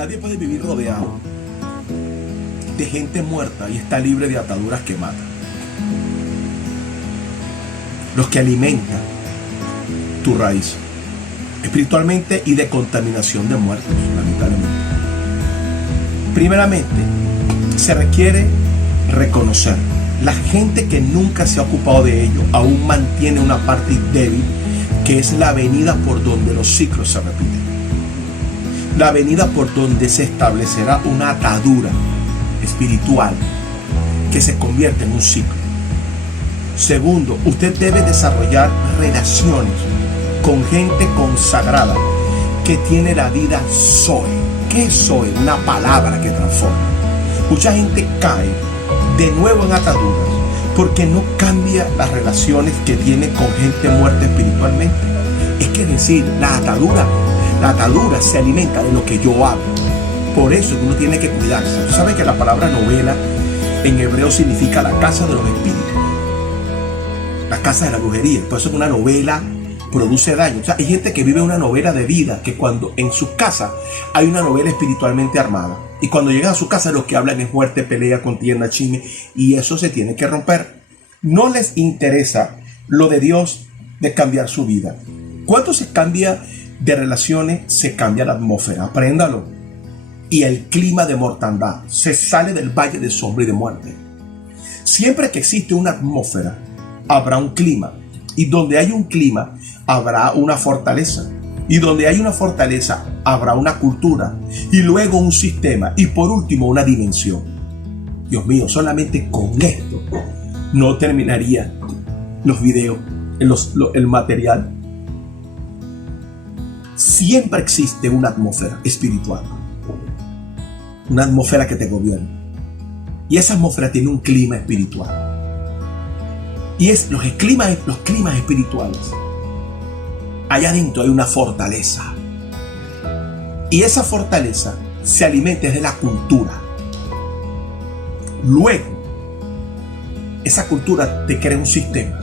Nadie puede vivir rodeado de gente muerta y está libre de ataduras que matan. Los que alimentan tu raíz espiritualmente y de contaminación de muertos, lamentablemente. Primeramente, se requiere reconocer. La gente que nunca se ha ocupado de ello aún mantiene una parte débil, que es la avenida por donde los ciclos se repiten. La avenida por donde se establecerá una atadura espiritual que se convierte en un ciclo. Segundo, usted debe desarrollar relaciones con gente consagrada que tiene la vida Zoe. ¿Qué es Zoe? Una palabra que transforma. Mucha gente cae de nuevo en ataduras porque no cambia las relaciones que tiene con gente muerta espiritualmente. Es que decir, la atadura se alimenta de lo que yo hablo. Por eso uno tiene que cuidarse. Tú sabes que la palabra novela en hebreo significa la casa de los espíritus, la casa de la brujería. Por eso que una novela produce daño. O sea, hay gente que vive una novela de vida, que cuando en su casa hay una novela espiritualmente armada, y cuando llegan a su casa lo que hablan es muerte, pelea, contienda, chisme, y eso se tiene que romper. No les interesa lo de Dios, de cambiar su vida. Cuando se cambia de relaciones, se cambia la atmósfera. Apréndalo. Y el clima de mortandad. Se sale del valle de sombra y de muerte. Siempre que existe una atmósfera, habrá un clima. Y donde hay un clima, habrá una fortaleza. Y donde hay una fortaleza, habrá una cultura. Y luego un sistema. Y por último, una dimensión. Dios mío, solamente con esto no terminaría los videos, el material. Siempre existe una atmósfera espiritual. Una atmósfera que te gobierna. Y esa atmósfera tiene un clima espiritual. Y es los climas espirituales. Allá adentro hay una fortaleza. Y esa fortaleza se alimenta de la cultura. Luego, esa cultura te crea un sistema.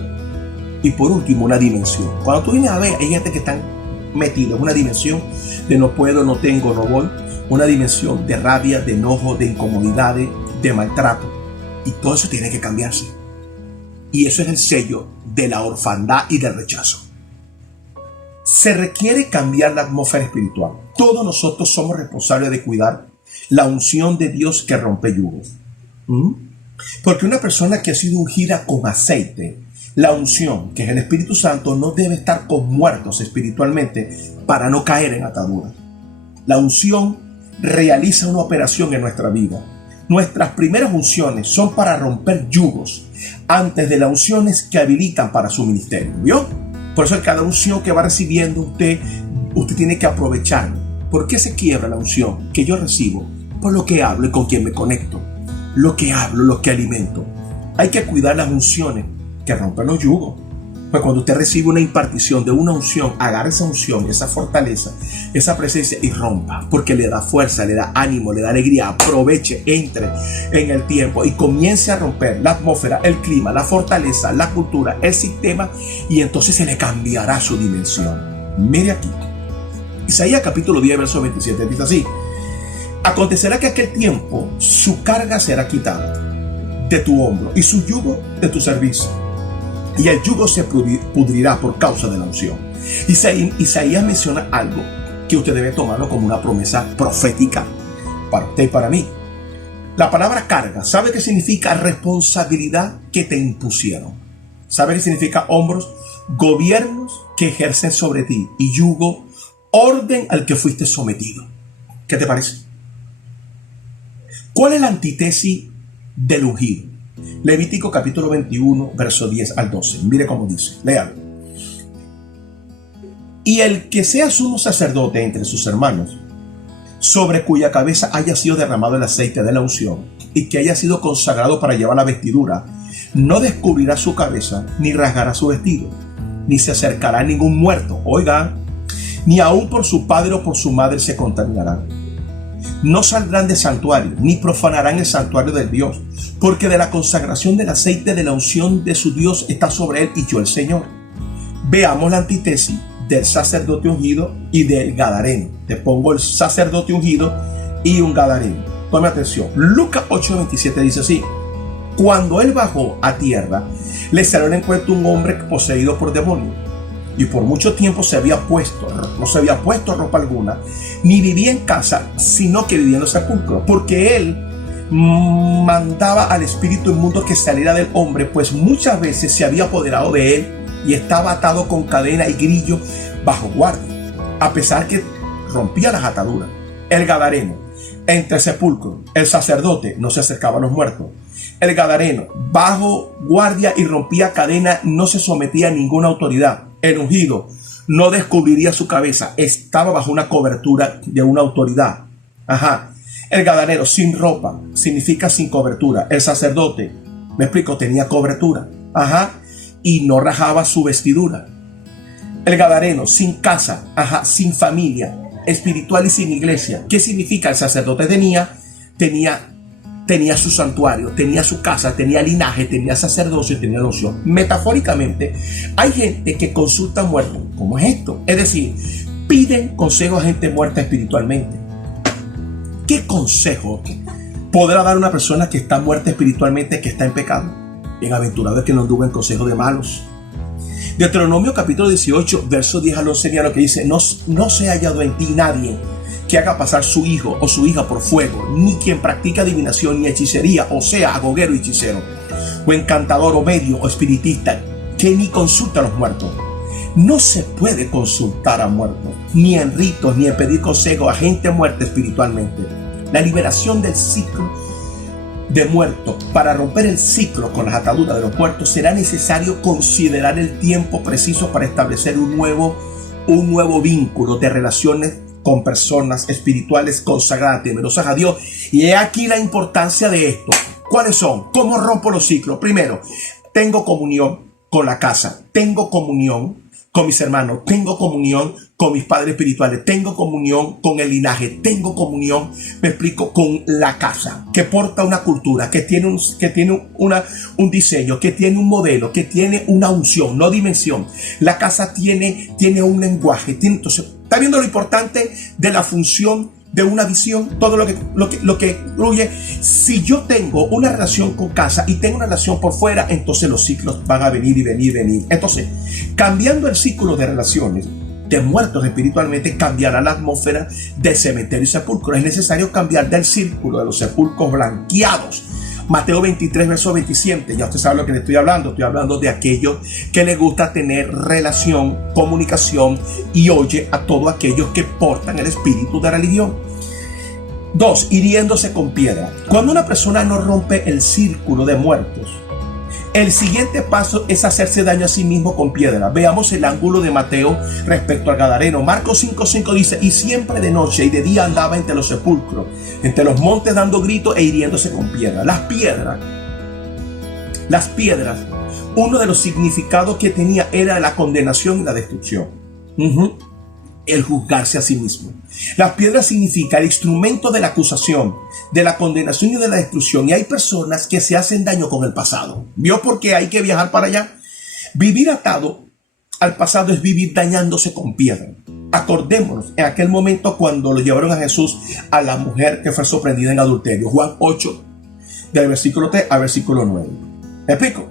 Y por último, una dimensión. Cuando tú vienes a ver, hay gente que están metidos en una dimensión de no puedo, no tengo, no voy. Una dimensión de rabia, de enojo, de incomodidades, de maltrato. Y todo eso tiene que cambiarse. Y eso es el sello de la orfandad y del rechazo. Se requiere cambiar la atmósfera espiritual. Todos nosotros somos responsables de cuidar la unción de Dios que rompe yugos. Porque una persona que ha sido ungida con aceite, la unción, que es el Espíritu Santo, no debe estar con muertos espiritualmente para no caer en ataduras. La unción realiza una operación en nuestra vida. Nuestras primeras unciones son para romper yugos antes de las unciones que habilitan para su ministerio. ¿Vio? Por eso cada unción que va recibiendo usted tiene que aprovechar. ¿Por qué se quiebra la unción que yo recibo? Por lo que hablo y con quien me conecto. Lo que hablo, lo que alimento. Hay que cuidar las unciones que rompen los yugos. Pues cuando usted recibe una impartición de una unción, agarre esa unción, esa fortaleza, esa presencia y rompa, porque le da fuerza, le da ánimo, le da alegría. Aproveche, entre en el tiempo y comience a romper la atmósfera, el clima, la fortaleza, la cultura, el sistema, y entonces se le cambiará su dimensión. Mire aquí, Isaías capítulo 10, verso 27, dice así: acontecerá que aquel tiempo su carga será quitada de tu hombro y su yugo de tu servicio. Y el yugo se pudrirá por causa de la unción. Isaías menciona algo que usted debe tomarlo como una promesa profética para usted y para mí. La palabra carga, ¿sabe qué significa? Responsabilidad que te impusieron. ¿Sabe qué significa hombros? Gobiernos que ejercen sobre ti. Y yugo, orden al que fuiste sometido. ¿Qué te parece? ¿Cuál es la antítesis del ungido? Levítico capítulo 21, verso 10 al 12. Mire cómo dice, léalo. Y el que sea sumo sacerdote entre sus hermanos, sobre cuya cabeza haya sido derramado el aceite de la unción, y que haya sido consagrado para llevar la vestidura, no descubrirá su cabeza, ni rasgará su vestido, ni se acercará a ningún muerto, oiga, ni aun por su padre o por su madre se contaminarán. No saldrán de santuario, ni profanarán el santuario del Dios, porque de la consagración del aceite de la unción de su Dios está sobre él, y yo el Señor. Veamos la antítesis del sacerdote ungido y del gadareno. Te pongo el sacerdote ungido y un gadareno. Tome atención. Lucas 8:27 dice así: cuando él bajó a tierra, le salió al encuentro un hombre poseído por demonios, y por mucho tiempo no se había puesto ropa alguna, ni vivía en casa, sino que vivía en los sepulcros, porque él mandaba al espíritu inmundo que saliera del hombre, pues muchas veces se había apoderado de él y estaba atado con cadena y grillo bajo guardia, a pesar que rompía las ataduras. El gadareno, entre sepulcros, el sacerdote no se acercaba a los muertos. El gadareno, bajo guardia y rompía cadena, no se sometía a ninguna autoridad. El ungido no descubriría su cabeza, estaba bajo una cobertura de una autoridad. El gadareno, sin ropa, significa sin cobertura. El sacerdote, me explico, tenía cobertura. Y no rajaba su vestidura. El gadareno, sin casa, sin familia espiritual y sin iglesia. ¿Qué significa? El sacerdote tenía su santuario, tenía su casa, tenía linaje, tenía sacerdocio, tenía unción. Metafóricamente, hay gente que consulta a muertos. ¿Cómo es esto? Es decir, piden consejo a gente muerta espiritualmente. ¿Qué consejo podrá dar una persona que está muerta espiritualmente, que está en pecado? Bienaventurado es que no anduvo en consejo de malos. Deuteronomio capítulo 18, verso 10 al 11 sería lo que dice: no se ha hallado en ti nadie que haga pasar su hijo o su hija por fuego, ni quien practica adivinación ni hechicería, o sea, agoguero y hechicero, o encantador o medio o espiritista, que ni consulta a los muertos. No se puede consultar a muertos, ni en ritos, ni en pedir consejo a gente muerta espiritualmente. La liberación del ciclo de muertos, para romper el ciclo con las ataduras de los muertos, será necesario considerar el tiempo preciso para establecer un nuevo vínculo de relaciones con personas espirituales consagradas, temerosas a Dios. Y he aquí la importancia de esto. ¿Cuáles son? ¿Cómo rompo los ciclos? Primero, tengo comunión con la casa, tengo comunión con mis hermanos, tengo comunión con mis padres espirituales, tengo comunión con el linaje, tengo comunión, me explico, con la casa, que porta una cultura, que tiene un diseño, que tiene un modelo, que tiene una unción, no dimensión. La casa tiene un lenguaje. Entonces, ¿está viendo lo importante de la función de una visión? Todo lo que incluye. Si yo tengo una relación con casa y tengo una relación por fuera, entonces los ciclos van a venir y venir. Entonces, cambiando el ciclo de relaciones de muertos espiritualmente, cambiará la atmósfera del cementerio y sepulcro. Es necesario cambiar del círculo de los sepulcros blanqueados. Mateo 23, verso 27, ya usted sabe lo que le estoy hablando de aquellos que les gusta tener relación, comunicación y oye a todos aquellos que portan el espíritu de religión. 2, hiriéndose con piedra. Cuando una persona no rompe el círculo de muertos, el siguiente paso es hacerse daño a sí mismo con piedra. Veamos el ángulo de Mateo respecto al gadareno. Marcos 5:5 dice: y siempre de noche y de día andaba entre los sepulcros, entre los montes, dando gritos e hiriéndose con piedra. Las piedras, uno de los significados que tenía era la condenación y la destrucción. El juzgarse a sí mismo. Las piedras significan el instrumento de la acusación, de la condenación y de la destrucción. Y hay personas que se hacen daño con el pasado. ¿Vio por qué hay que viajar para allá? Vivir atado al pasado es vivir dañándose con piedra. Acordémonos en aquel momento cuando lo llevaron a Jesús a la mujer que fue sorprendida en adulterio. Juan 8, del versículo 3 al versículo 9. ¿Me explico?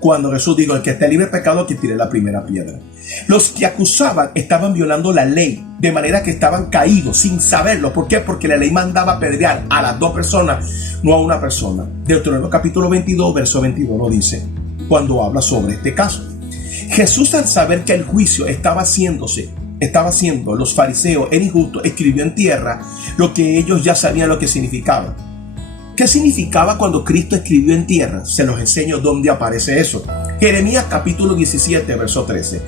Cuando Jesús dijo: el que esté libre de pecado, que tire la primera piedra. Los que acusaban estaban violando la ley, de manera que estaban caídos sin saberlo. ¿Por qué? Porque la ley mandaba apedrear a las dos personas, no a una persona. Deuteronomio capítulo 22, verso 21 lo dice, cuando habla sobre este caso. Jesús, al saber que el juicio estaba haciendo los fariseos era injusto, escribió en tierra lo que ellos ya sabían lo que significaba. ¿Qué significaba cuando Cristo escribió en tierra? Se los enseño dónde aparece eso. Jeremías capítulo 17, verso 13.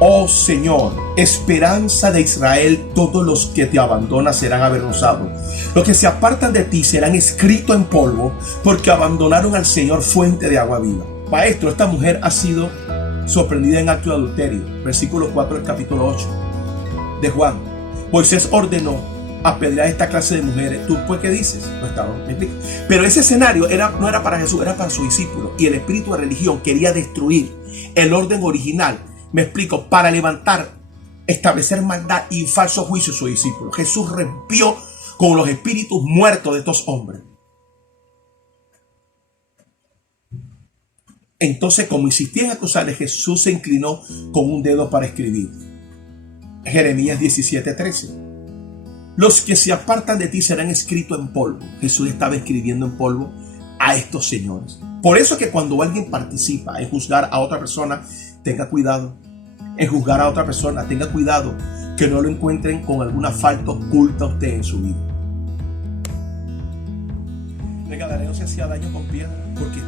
Oh Señor, esperanza de Israel, todos los que te abandonan serán avergonzados. Los que se apartan de ti serán escritos en polvo, porque abandonaron al Señor, fuente de agua viva. Maestro, esta mujer ha sido sorprendida en acto de adulterio. Versículo 4 del capítulo 8 de Juan. Moisés ordenó apedrear a esta clase de mujeres. ¿Tú pues qué dices? No estaba, ¿me explico? Pero ese escenario no era para Jesús, era para su discípulo. Y el espíritu de religión quería destruir el orden original, me explico, para levantar, establecer maldad y falso juicio a su discípulo. Jesús rompió con los espíritus muertos de estos hombres. Entonces, como insistía en acusarle, Jesús se inclinó con un dedo para escribir. Jeremías 17:13. Los que se apartan de ti serán escritos en polvo. Jesús estaba escribiendo en polvo a estos señores. Por eso que cuando alguien participa en juzgar a otra persona, tenga cuidado. En juzgar a otra persona, tenga cuidado que no lo encuentren con alguna falta oculta a usted en su vida. El gadareno se hacía daño con piedra porque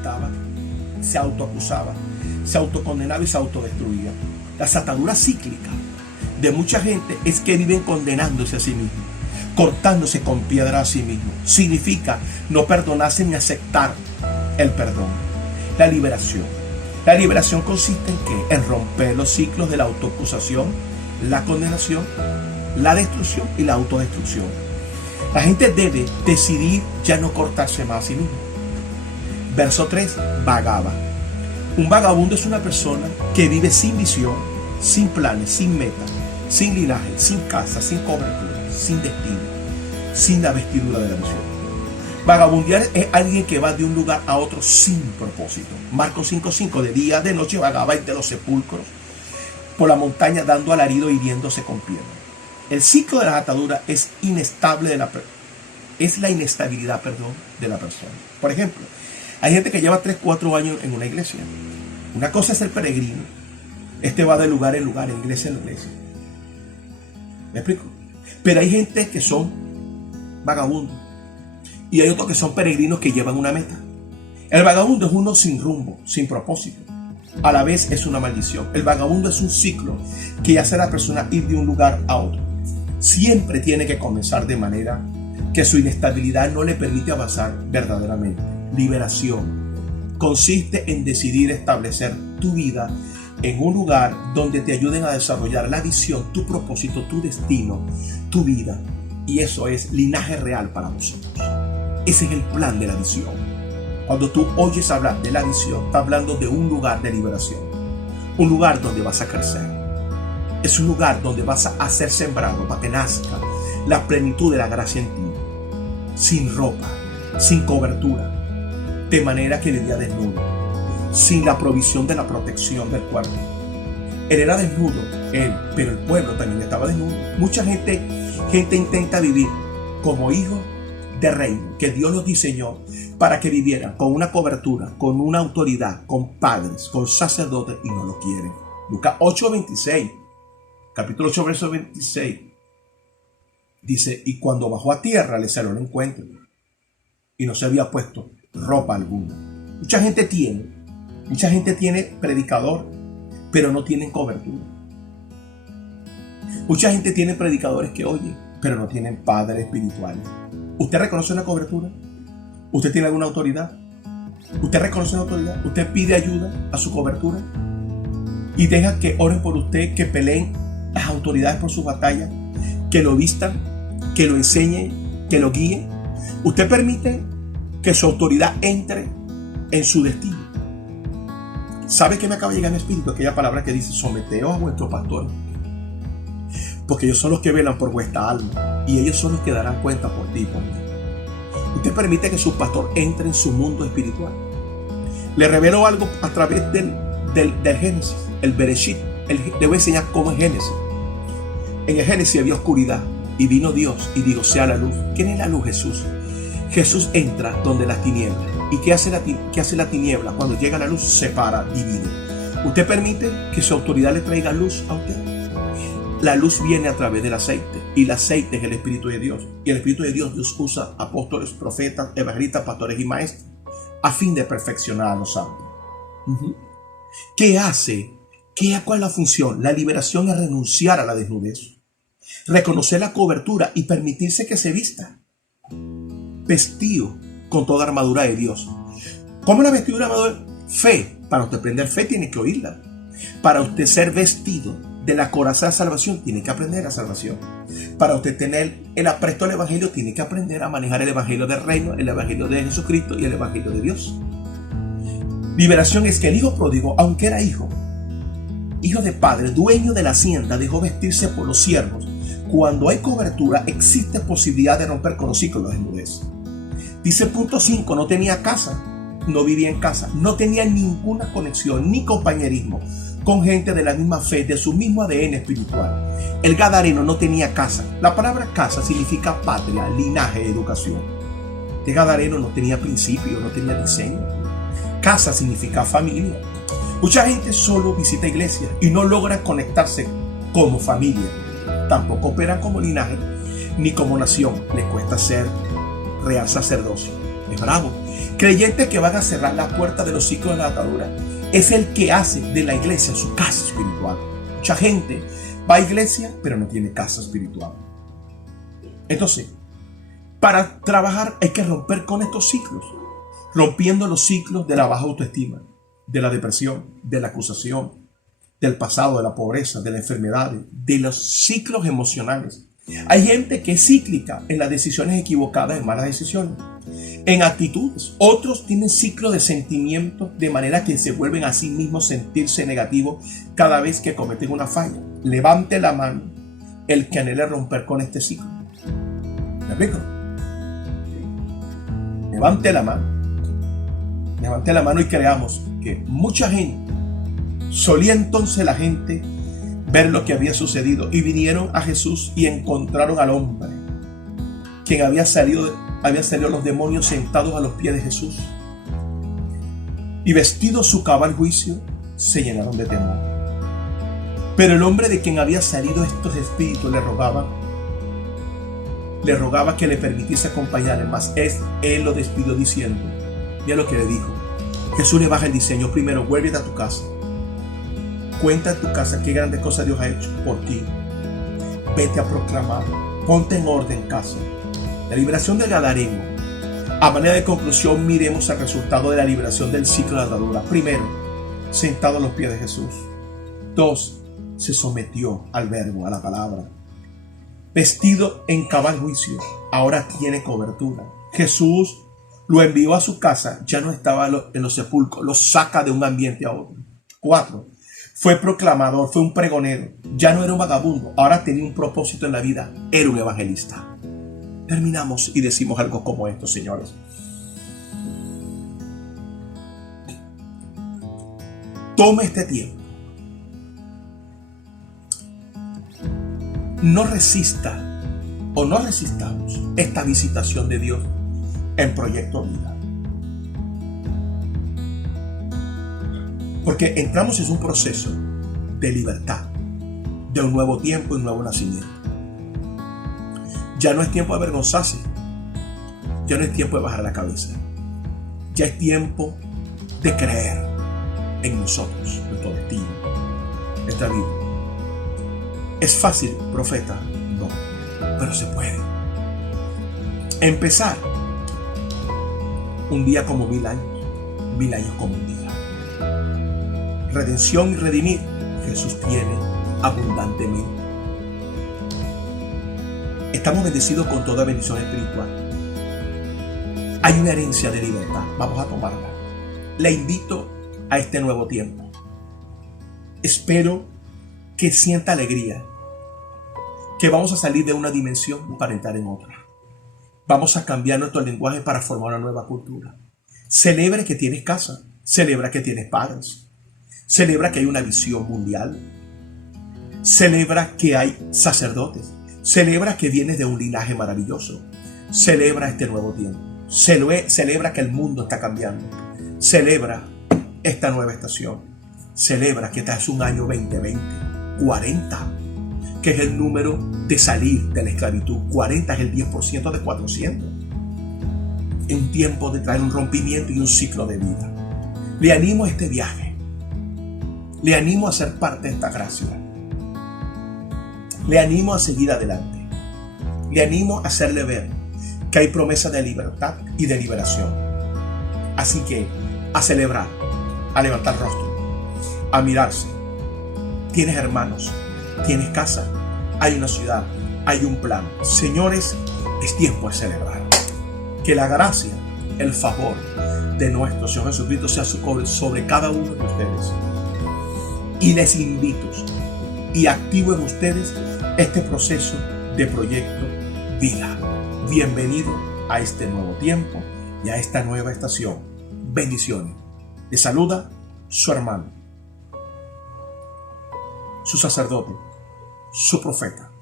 se autoacusaba, se autocondenaba y se autodestruía. Las ataduras cíclicas de mucha gente es que viven condenándose a sí mismos, cortándose con piedra a sí mismos. Significa no perdonarse ni aceptar el perdón. La liberación consiste en ¿qué? En romper los ciclos de la autoacusación, la condenación, la destrucción y la autodestrucción. La gente debe decidir ya no cortarse más a sí mismo. Verso 3, vagaba. Un vagabundo es una persona que vive sin visión, sin planes, sin metas, sin linaje, sin casa, sin cobertura, sin destino, sin la vestidura de la visión. Vagabundear es alguien que va de un lugar a otro sin propósito. Marcos 5:5, de día, de noche vagaba entre los sepulcros, por la montaña dando alarido, hiriéndose con piedra. El ciclo de las ataduras es inestable es la inestabilidad, de la persona. Por ejemplo, hay gente que lleva 3-4 años en una iglesia. Una cosa es el peregrino. Este va de lugar en lugar, en iglesia en iglesia. ¿Me explico? Pero hay gente que son vagabundos. Y hay otros que son peregrinos que llevan una meta. El vagabundo es uno sin rumbo, sin propósito. A la vez es una maldición. El vagabundo es un ciclo que hace a la persona ir de un lugar a otro. Siempre tiene que comenzar de manera que su inestabilidad no le permite avanzar verdaderamente. Liberación consiste en decidir establecer tu vida en un lugar donde te ayuden a desarrollar la visión, tu propósito, tu destino, tu vida. Y eso es linaje real para nosotros. Ese es el plan de la visión. Cuando tú oyes hablar de la visión, está hablando de un lugar de liberación. Un lugar donde vas a crecer. Es un lugar donde vas a ser sembrado para que nazca la plenitud de la gracia en ti. Sin ropa, sin cobertura, de manera que vivía desnudo, sin la provisión de la protección del cuerpo. Él era desnudo, pero el pueblo también estaba desnudo. Mucha gente intenta vivir como hijos de reino, que Dios los diseñó para que vivieran con una cobertura, con una autoridad, con padres, con sacerdotes, y no lo quieren. Lucas 8:26, capítulo 8, verso 26, dice: y cuando bajó a tierra le salió el encuentro, y no se había puesto ropa alguna. Mucha gente tiene predicador, pero no tienen cobertura. Mucha gente tiene predicadores que oyen, pero no tienen padres espirituales. ¿Usted reconoce una cobertura? ¿Usted tiene alguna autoridad? ¿Usted reconoce una autoridad? ¿Usted pide ayuda a su cobertura? Y deja que oren por usted, que peleen las autoridades por su batalla, que lo vistan, que lo enseñen, que lo guíen. ¿Usted permite que su autoridad entre en su destino? ¿Sabe qué me acaba de llegar en el espíritu? Aquella palabra que dice: someteos a vuestros pastores, porque ellos son los que velan por vuestra alma, y ellos son los que darán cuenta por ti y por mí. Usted permite que su pastor entre en su mundo espiritual. Le revelo algo a través del Génesis, el Bereshit. Le voy a enseñar cómo es Génesis. En el Génesis había oscuridad, y vino Dios y dijo: sea la luz. ¿Quién es la luz? Jesús. Jesús entra donde las tinieblas. ¿Y qué hace la tiniebla? Cuando llega la luz, separa, divide. ¿Usted permite que su autoridad le traiga luz a usted? La luz viene a través del aceite, y el aceite es el Espíritu de Dios. Y el Espíritu de Dios usa apóstoles, profetas, evangelistas, pastores y maestros a fin de perfeccionar a los santos. ¿Qué hace? ¿Cuál es la función? La liberación es renunciar a la desnudez, reconocer la cobertura y permitirse que se vista vestido con toda armadura de Dios. ¿Cómo la vestidura armadura? Fe. Para usted aprender fe tiene que oírla. Para usted ser vestido de la coraza de salvación tiene que aprender la salvación. Para usted tener el apresto al evangelio tiene que aprender a manejar el evangelio del reino, el evangelio de Jesucristo y el evangelio de Dios. Liberación es que el hijo pródigo, aunque era hijo de padre, dueño de la hacienda, dejó vestirse por los siervos cuando hay cobertura, existe posibilidad de romper con los ciclos de desnudez. Dice punto 5, no tenía casa, no vivía en casa, no tenía ninguna conexión ni compañerismo con gente de la misma fe, de su mismo ADN espiritual. El gadareno no tenía casa. La palabra casa significa patria, linaje, educación. El gadareno no tenía principio, no tenía diseño. Casa significa familia. Mucha gente solo visita iglesias y no logra conectarse como familia. Tampoco operan como linaje ni como nación. Les cuesta ser real sacerdocio. Es bravo. Creyentes que van a cerrar la puerta de los ciclos de la atadura es el que hace de la iglesia su casa espiritual. Mucha gente va a iglesia pero no tiene casa espiritual. Entonces, para trabajar hay que romper con estos ciclos, rompiendo los ciclos de la baja autoestima, de la depresión, de la acusación, del pasado, de la pobreza, de las enfermedades, de los ciclos emocionales. Hay gente que es cíclica en las decisiones equivocadas, en malas decisiones, en actitudes. Otros tienen ciclos de sentimientos de manera que se vuelven a sí mismos sentirse negativos cada vez que cometen una falla. Levante la mano el que anhele romper con este ciclo. ¿Me explico? Levante la mano y creamos que mucha gente, solía entonces la gente ver lo que había sucedido y vinieron a Jesús y encontraron al hombre, quien había salido los demonios sentados a los pies de Jesús, y vestido su cabal juicio, se llenaron de temor. Pero el hombre de quien había salido estos espíritus le rogaba que le permitiese acompañarle, mas él lo despidió diciendo, mira lo que le dijo. Jesús le baja el diseño. Primero, vuélvete a tu casa. Cuenta en tu casa qué grandes cosas Dios ha hecho por ti. Vete a proclamar. Ponte en orden en casa. La liberación del gadareno. A manera de conclusión, miremos el resultado de la liberación del ciclo de atadura. Primero, sentado a los pies de Jesús. 2, se sometió al verbo, a la palabra. Vestido en cabal juicio, ahora tiene cobertura. Jesús lo envió a su casa, ya no estaba en los sepulcros, lo saca de un ambiente a otro. 4, fue proclamador, fue un pregonero, ya no era un vagabundo, ahora tenía un propósito en la vida, era un evangelista. Terminamos y decimos algo como esto, señores. Tome este tiempo. No resista o no resistamos esta visitación de Dios en Proyecto Vida. Porque entramos en un proceso de libertad, de un nuevo tiempo y un nuevo nacimiento. Ya no es tiempo de avergonzarse, ya no es tiempo de bajar la cabeza, ya es tiempo de creer en nosotros, nuestro destino, nuestra vida. ¿Es fácil, profeta? No, pero se puede. Empezar un día como 1000 años como un día. Redención y redimir, Jesús tiene abundantemente. Estamos bendecidos con toda bendición espiritual. Hay una herencia de libertad, vamos a tomarla. Le invito a este nuevo tiempo. Espero que sienta alegría, que vamos a salir de una dimensión para entrar en otra. Vamos a cambiar nuestro lenguaje para formar una nueva cultura. Celebra que tienes casa, celebra que tienes padres, celebra que hay una visión mundial, celebra que hay sacerdotes, celebra que vienes de un linaje maravilloso, celebra este nuevo tiempo, celebra que el mundo está cambiando, celebra esta nueva estación, celebra que este es un año 2020, 40, que es el número de salir de la esclavitud. 40 es el 10% de 400. Es un tiempo de traer un rompimiento y un ciclo de vida. Le animo a este viaje. Le animo a ser parte de esta gracia. Le animo a seguir adelante. Le animo a hacerle ver que hay promesa de libertad y de liberación. Así que a celebrar, a levantar rostro, a mirarse. Tienes hermanos, tienes casa, hay una ciudad, hay un plan. Señores, es tiempo de celebrar. Que la gracia, el favor de nuestro Señor Jesucristo sea sobre cada uno de ustedes. Y les invito y activo en ustedes este proceso de Proyecto Vida. Bienvenido a este nuevo tiempo y a esta nueva estación. Bendiciones. Le saluda su hermano, su sacerdote, su profeta,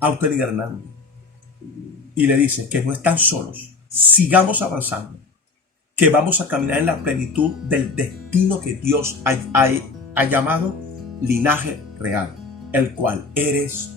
Autelio Hernández. Y le dice que no están solos. Sigamos avanzando, que vamos a caminar en la plenitud del destino que Dios ha llamado linaje real, el cual eres